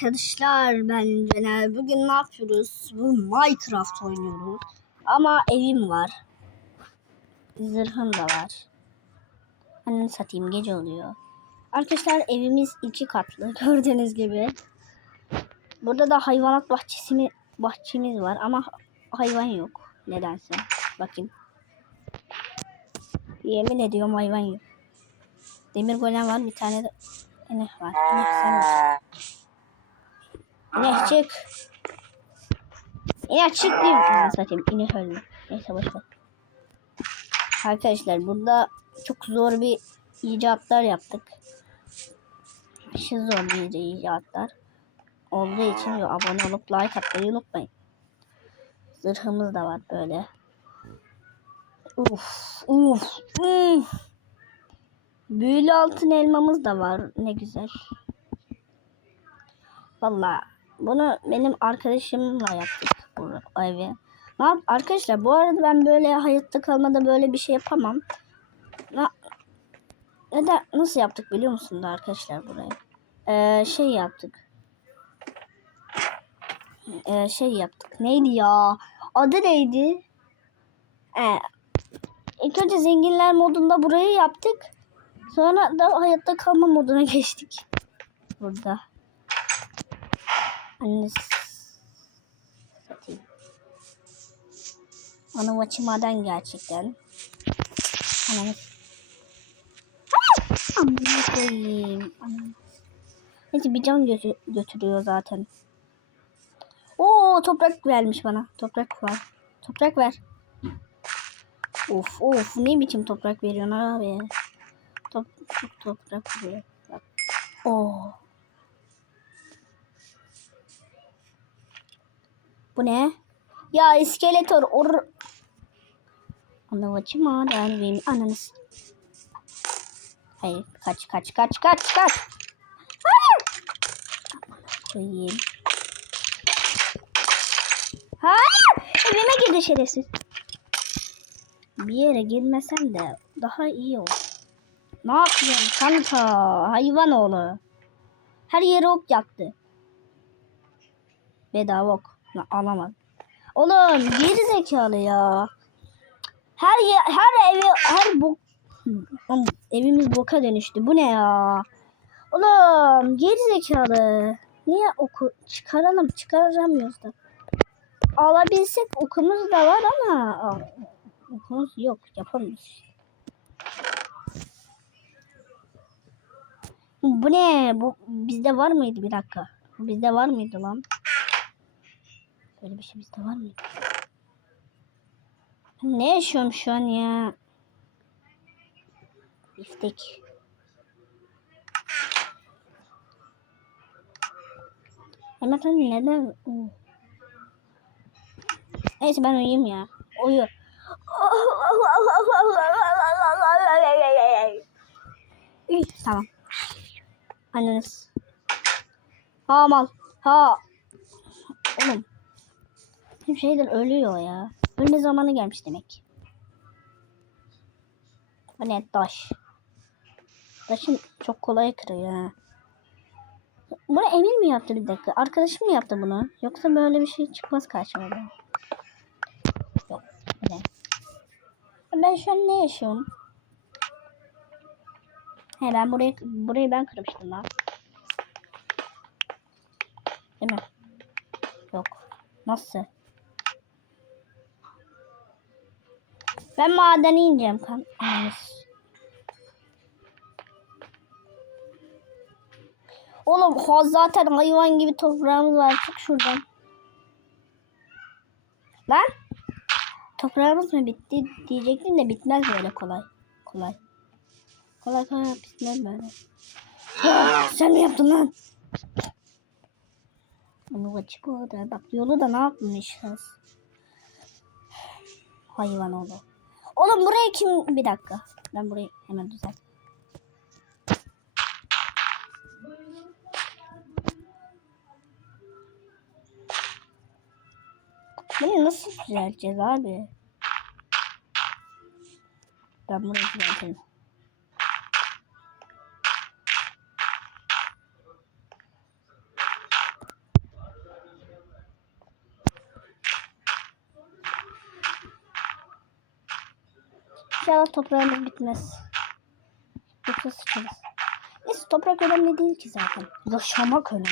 arkadaşlar ben Caner. Bugün ne yapıyoruz? Bu Minecraft oynuyoruz. Ama evim var. Zırhım da var. Ananı satayım gece oluyor. Arkadaşlar evimiz iki katlı gördüğünüz gibi. Burada da hayvanat bahçesi mi, bahçemiz var ama hayvan yok. Nedense. Bakayım. Yemin ediyorum hayvan yok. Demir golem var bir tane de inek var. İnek sen? İnek çık. İnek çık diyeyim. Anasını satayım. İnek öldü. Neyse boş ver. Arkadaşlar burada çok zor bir icatlar yaptık. Şu zor bir icatlar. Olduğu için abone olup like atmayı unutmayın. Zırhımız da var böyle. Uf, uf, uf. Büyülü altın elmamız da var. Ne güzel. Valla bunu benim arkadaşımla yaptık bu evi. Ne yap arkadaşlar bu arada ben böyle hayatta kalmada böyle bir şey yapamam. Na neden nasıl yaptık biliyor musunuz arkadaşlar burayı? Ee, şey yaptık. Ee, şey yaptık. Neydi ya? Adı neydi? Ee, ilk önce zenginler modunda burayı yaptık. Sonra da hayatta kalma moduna geçtik. Burada. Anne satayım. Ana açımadan gerçekten. Ananı Amına koyayım. Ananı. Neyse bir can götü götürüyor zaten. Oo toprak vermiş bana. Toprak var. Toprak ver. Of of ne biçim toprak veriyorsun abi. Top, çok toprak veriyor. Oo. Bu ne? Ya iskeletor or Ana vacı maden benim ananız. Hayır kaç kaç kaç kaç kaç. Hayır. Koyayım. Hayır. Evime girdi şerefsiz. Bir yere girmesem de daha iyi olur. Ne yapıyorsun kanka? Hayvan oğlu. Her yere ok yaktı. Bedava ok. Na, alamadım. Oğlum geri zekalı ya. Her yer, her evi, her bu Oğlum, evimiz boka dönüştü. Bu ne ya? Oğlum geri zekalı. Niye oku çıkaralım çıkaramıyoruz da. Alabilsek okumuz da var ama okumuz yok yapamıyoruz. Bu ne? Bu bizde var mıydı bir dakika? Bizde var mıydı lan? Böyle bir şey bizde var mıydı? Ne yaşıyorum şu an ya? Biftek. Hemen sen neden? Neyse ben uyuyayım ya. Uyu. Tamam. Anneniz. Ha mal. Ha. Oğlum. Tüm şeyler ölüyor ya. Ölme zamanı gelmiş demek. Bu taş. Taşın çok kolay kırıyor ha. Bunu Emin mi yaptı bir dakika? Arkadaşım mı yaptı bunu? Yoksa böyle bir şey çıkmaz karşıma. Yok. Ne? Ben şu an ne yaşıyorum? He ben burayı burayı ben kırmıştım lan. Değil mi? Yok. Nasıl? Ben madene ineceğim kan. Oğlum ha zaten hayvan gibi toprağımız var. Çık şuradan. Lan. Toprağımız mı bitti diyecektim de bitmez böyle kolay. Kolay. Kolay kolay bitmez böyle. Sen mi yaptın lan? Onu açık orada. Bak yolu da ne yapmışız? Hayvan oldu. Oğlum burayı kim... Bir dakika. Ben burayı hemen düzelt. Bunu nasıl düzelteceğiz abi? Ben burayı düzeltelim. İnşallah toprağımız bitmez. Yoksa sıçarız. Neyse toprak önemli değil ki zaten. Yaşamak önemli.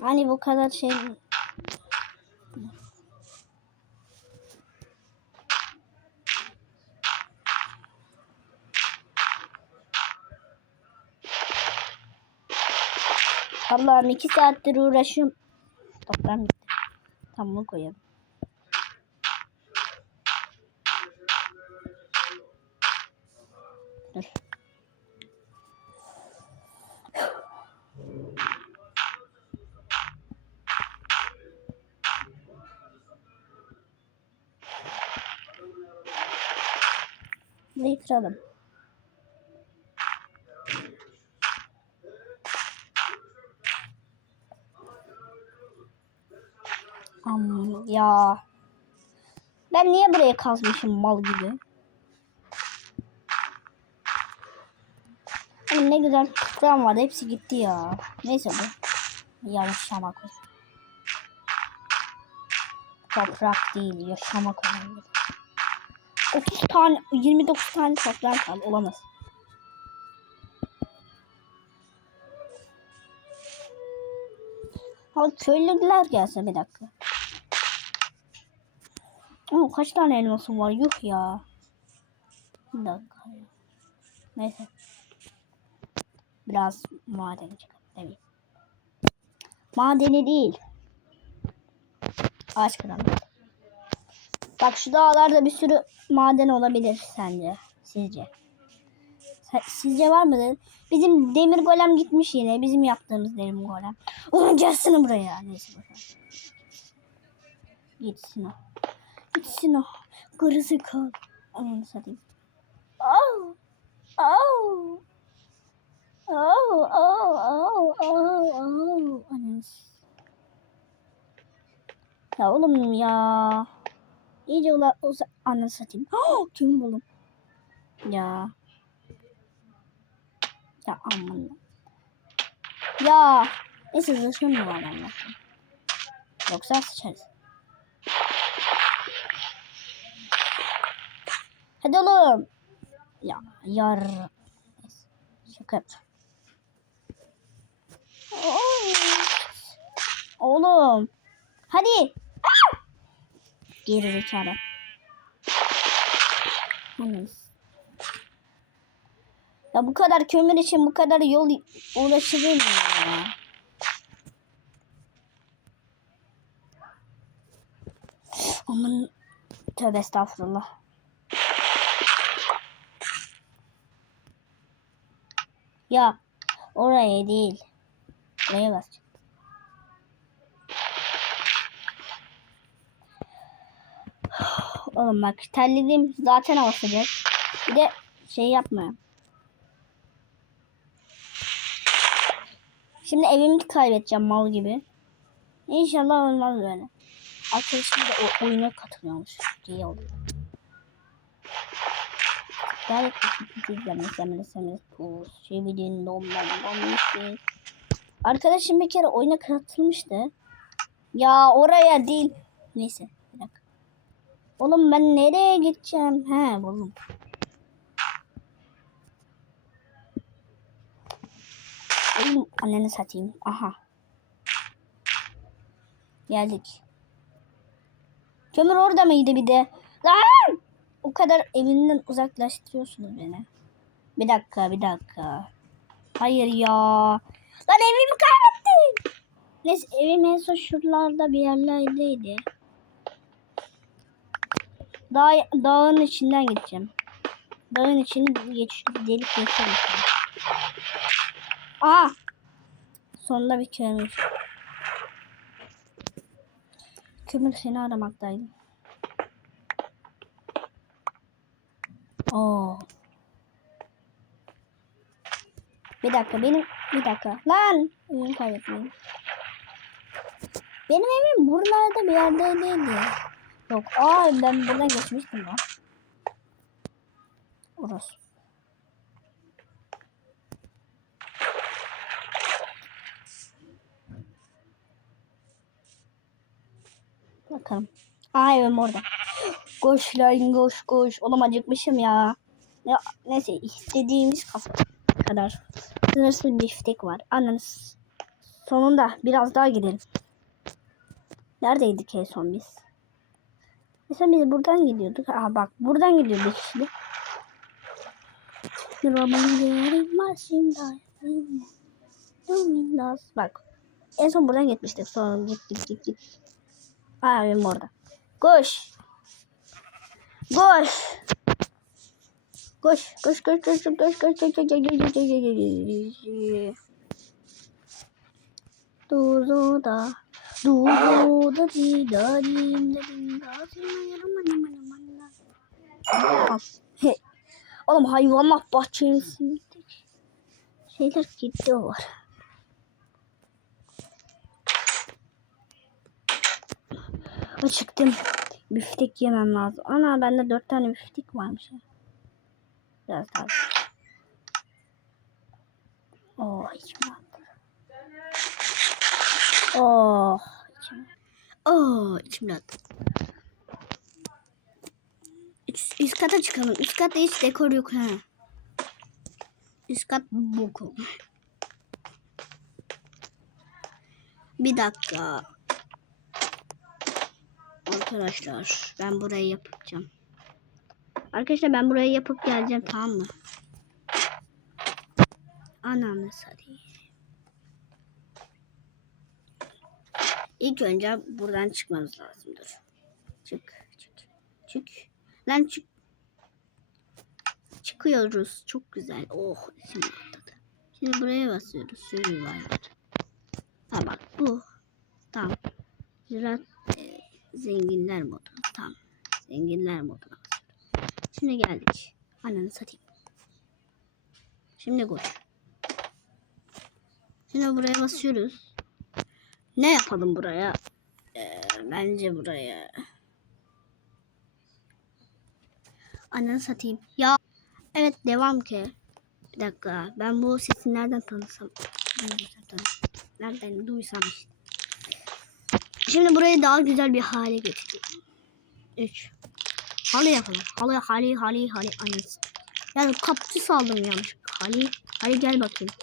Hani bu kadar şey... Allah'ım iki saattir uğraşıyorum. Toprağım bitti. Tamam koyalım. Dur. Burayı kıralım. Am ya. Ben niye buraya kazmışım mal gibi? Oğlum ne güzel toprağım vardı. Hepsi gitti ya. Neyse bu. Yaşamak. Toprak değil. Yaşamak önemli. 30 tane 29 tane toprağım kaldı. Olamaz. Ha köylüler gelse bir dakika. Ama kaç tane elmasım var? Yuh ya. Bir dakika. Neyse. Biraz maden çıkalım. Evet. Madeni değil. Ağaç kıralım. Bak şu dağlarda bir sürü maden olabilir sence. Sizce. Sizce var mıdır? Bizim demir golem gitmiş yine. Bizim yaptığımız demir golem. Ulan gelsin buraya. Neyse bakalım. Gitsin o. Gitsin o. Kırısı kal. Ananı satayım. Oh. Oh. Oh, oh, oh, oh, oh. Ananı s- Ya oğlum ya. İyice ula uza ananı satayım. Kim buldum? Ya. Ya aman. Ya. Neyse zırhım mı var anne? Yoksa sıçarız. Hadi oğlum. Ya yar. Neyse, Şaka yapacağım. Oğlum. Hadi. Geri zekalı. Hani. Ya bu kadar kömür için bu kadar yol uğraşılır mı ya? Aman tövbe estağfurullah. Ya oraya değil. Buraya bas. Oğlum bak terledim zaten hava sıcak. Bir de şey yapma. Şimdi evimi kaybedeceğim mal gibi. İnşallah olmaz böyle. Arkadaşım da oyuna katılıyormuş. İyi oldu. Gayet şey Arkadaşım bir kere oyuna katılmıştı. Ya oraya değil. Neyse. Oğlum ben nereye gideceğim? He oğlum. Oğlum anneni satayım. Aha. Geldik. Kömür orada mıydı bir de? Lan! O kadar evinden uzaklaştırıyorsunuz beni. Bir dakika, bir dakika. Hayır ya. Lan evimi kaybettim. Neyse evim en son şuralarda bir yerlerdeydi. Dağ, dağın içinden gideceğim. Dağın içini geç, delip geçelim. Aa! Sonunda bir kömür. Kömür seni aramaktaydı. Oo. Bir dakika benim bir dakika. Lan evimi kaybetmeyin. Benim evim buralarda bir yerdeydi. Yok. Aa ben buradan geçmiştim lan. Orası. Bakalım. Aa evim orada. Koş lan koş koş. Oğlum acıkmışım ya. ya neyse istediğimiz kadar. Sınırsız biftek var. Ananız. Sonunda biraz daha gidelim. Neredeydik en son biz? Son biz buradan gidiyorduk. Aha bak buradan gidiyorduk şimdi. Roman yerim başımda. Dominos. Bak. En son buradan gitmiştik. Sonra gittik gittik. Aa benim orada. Koş. Koş. Koş. Koş koş koş koş koş koş koş koş koş koş koş Duzu da Doğuda bir dönüm dedim. Oğlum hayvanlar bahçesinde şeyler gitti var. Acıktım. Biftek yemem lazım. Ana bende dört tane biftek varmış. Biraz daha. Oo, hiç mi? Oh içim. Oh içim rahatladı. Üst, üst kata çıkalım. Üst katta hiç dekor yok ha. Üst kat bok. Bir dakika. Arkadaşlar ben burayı yapacağım. Arkadaşlar ben burayı yapıp geleceğim tamam mı? Ananı satayım. İlk önce buradan çıkmamız lazımdır. Çık, çık, çık. Lan çık. Çıkıyoruz. Çok güzel. Oh, şimdi atladı. Şimdi buraya basıyoruz. Sürü var. Ha bak bu. Tamam. Ziraat e, zenginler modu. Tamam. Zenginler moduna. Şimdi geldik. Ananı satayım. Şimdi koş. Şimdi buraya basıyoruz. Ne yapalım buraya? Ee, bence buraya. Ananı satayım. Ya evet devam ki. Bir dakika. Ben bu sesi nereden tanısam? Nereden duysam işte. Şimdi burayı daha güzel bir hale getireyim. 3. Halı yapalım. Halı, halı, halı, halı. Anası. Yani kapçı saldım yanlış. Halı, halı gel bakayım.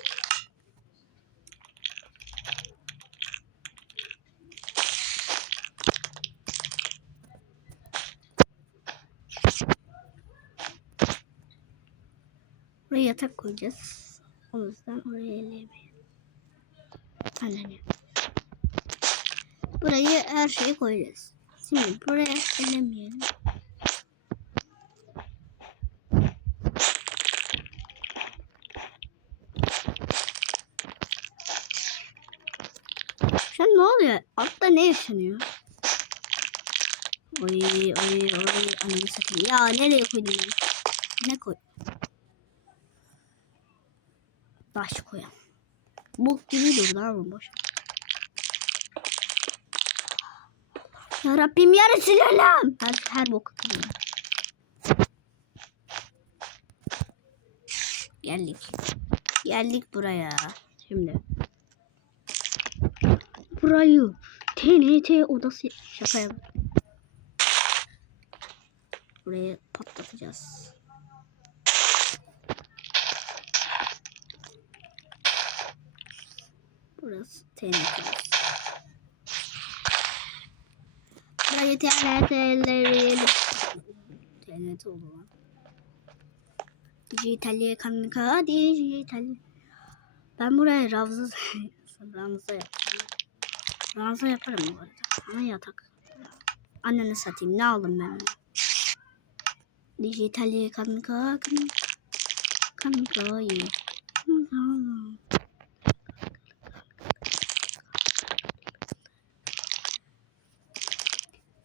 Buraya yatak koyacağız. O yüzden oraya elemeyin. Anne. Burayı her şeyi koyacağız. Şimdi buraya elemeyelim. An ne oluyor? Altta ne yaşanıyor? Oy oy oy ananı satayım. Ya nereye koydum ben? Ne koy? Taş koyalım. Bok gibi durdu ama boş. Ya Rabbim yarısı lan. Her, her bok gibi. Geldik. Geldik buraya. Şimdi. Burayı TNT odası şaka yap. Burayı patlatacağız. Burası TNT odası. Burayı TNT'leyelim. TNT oldu lan. Dijitalye kanka dijital. Ben buraya ravza ranza yapacağım. Ranza yaparım bu arada. Ama yatak. Anneni satayım. Ne aldım ben? Dijitalye kanka kanka kanka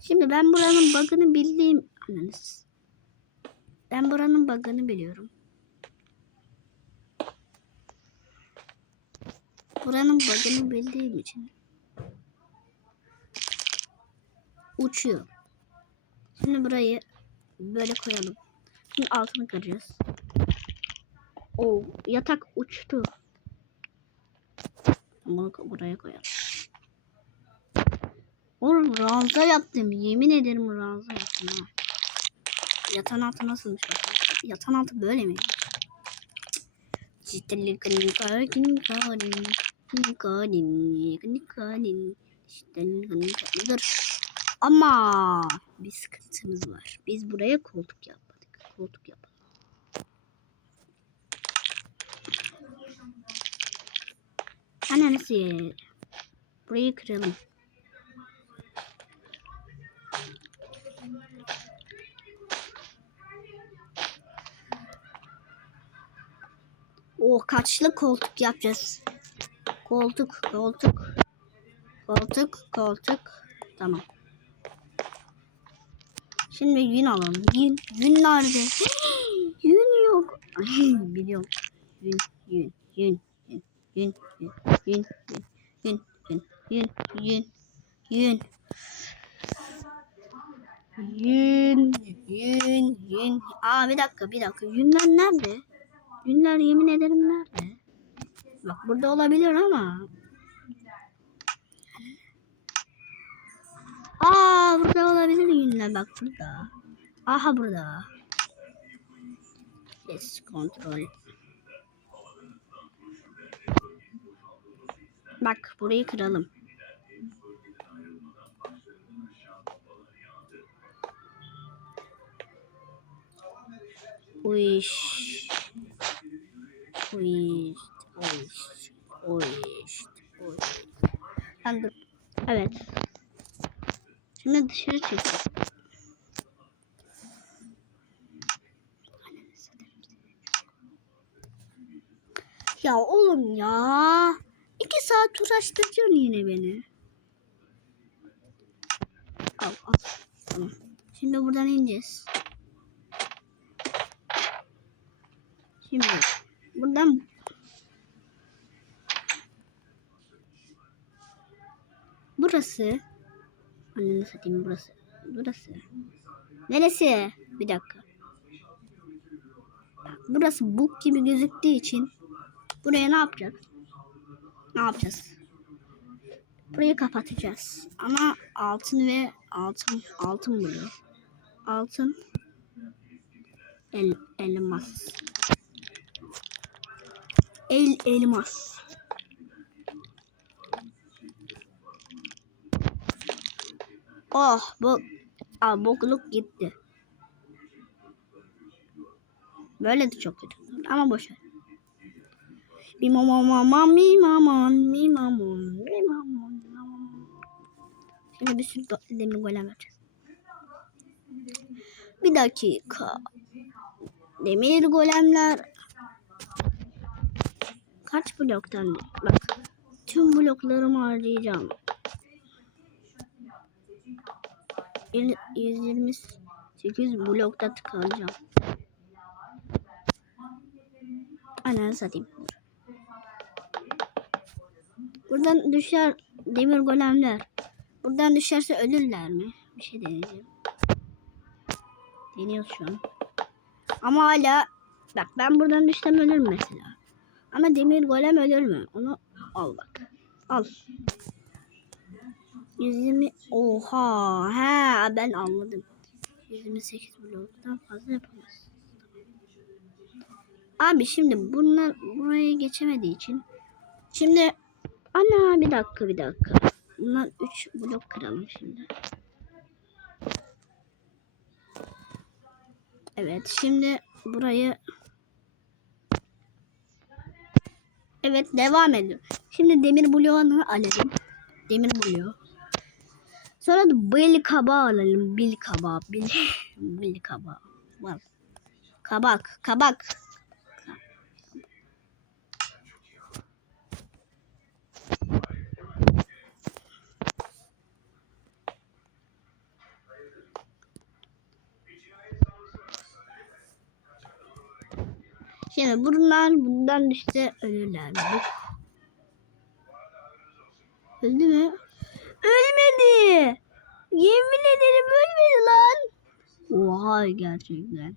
Şimdi ben buranın bug'ını bildiğim ananız. Ben buranın bug'ını biliyorum. Buranın bug'ını bildiğim için uçuyor. Şimdi burayı böyle koyalım. Şimdi altını kıracağız. O yatak uçtu. Bunu buraya koyalım. Oğlum ranza yaptım. Yemin ederim ranza yaptım ha. Yatan altı nasılmış bakalım. Yatan altı böyle mi? Ama bir sıkıntımız var. Biz buraya koltuk yapmadık. Koltuk yapalım. Annesi. Burayı kıralım. O kaçlı koltuk yapacağız. Koltuk, koltuk. Koltuk, koltuk. Tamam. Şimdi yün alalım. Yün, yün nerede? yün yok. Biliyorum. Yün, yün, yün, yün, yün, yün, yün, yün, yün, yün, yün, yün. Yün, yün. Aa bir dakika, bir dakika. Yünler nerede? Yünler yemin ederim nerede? Bak burada olabilir ama. Aa burada olabilir yünler bak burada. Aha burada. Yes kontrol. Bak burayı kıralım. Uiş. Uiş. Uiş. Sen dur. Evet. Şimdi dışarı çık. Ya oğlum ya. İki saat uğraştıracaksın yine beni. Al al. Tamam. Şimdi buradan ineceğiz. Şimdi buradan burası Ananı satayım burası. Burası. Neresi? Bir dakika. Burası buk gibi gözüktüğü için buraya ne yapacağız? Ne yapacağız? Burayı kapatacağız. Ama altın ve altın altın buluyor. Altın el, elmas. El elmas. Oh bu Aa, bokluk gitti. Böyle de çok kötü. Ama boş ver. Mi mama mama mi mamon mi mamon mi mamon. Şimdi bir sürü demir golem yapacağız. Bir dakika. Demir golemler kaç bloktan? Bak. Tüm bloklarımı harcayacağım. 128 blokta tıkanacağım. Ananı satayım. Buradan düşer demir golemler. Buradan düşerse ölürler mi? Bir şey deneyeceğim. Deniyoruz şu an. Ama hala bak ben buradan düşsem ölürüm mesela. Ama demir golem ölür mü? Onu al bak. Al. 120 oha he ben anladım. 128 bloktan fazla yapamaz. Abi şimdi bunlar buraya geçemediği için şimdi ana bir dakika bir dakika. Bunlar 3 blok kıralım şimdi. Evet şimdi burayı Evet devam ediyor. Şimdi demir bloğunu alalım. Demir bloğu. Sonra da bil kabağı alalım. Bil kabağı. Bil, bil kabağı. Var. Kabak. Kabak. Şimdi bunlar bundan düşse ölürler? Öldü mü? Ölmedi. Yemin ederim ölmedi lan. Oha gerçekten.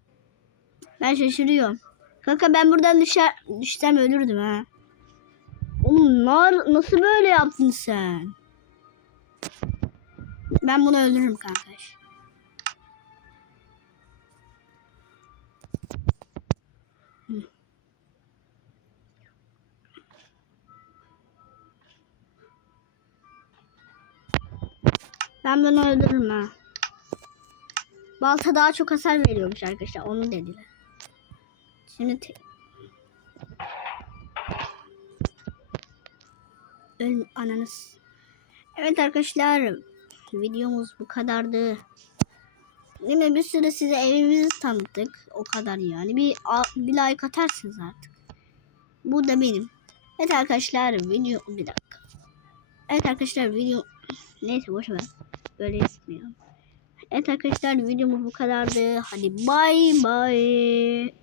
Ben şaşırıyorum. Kanka ben buradan düşer, düşsem ölürdüm ha. Oğlum nar, nasıl böyle yaptın sen? Ben bunu öldürürüm kanka. Ben bunu öldürürüm ha. Balta daha çok hasar veriyormuş arkadaşlar. Onu dediler. Şimdi te- Öl ananız. Evet arkadaşlar videomuz bu kadardı. Yine bir süre size evimizi tanıttık. O kadar yani. Bir, bir like atarsınız artık. Bu da benim. Evet arkadaşlar video bir dakika. Evet arkadaşlar video neyse boş ver. Böyle yapmayalım. Evet arkadaşlar videomuz bu kadardı. Hadi bay bay.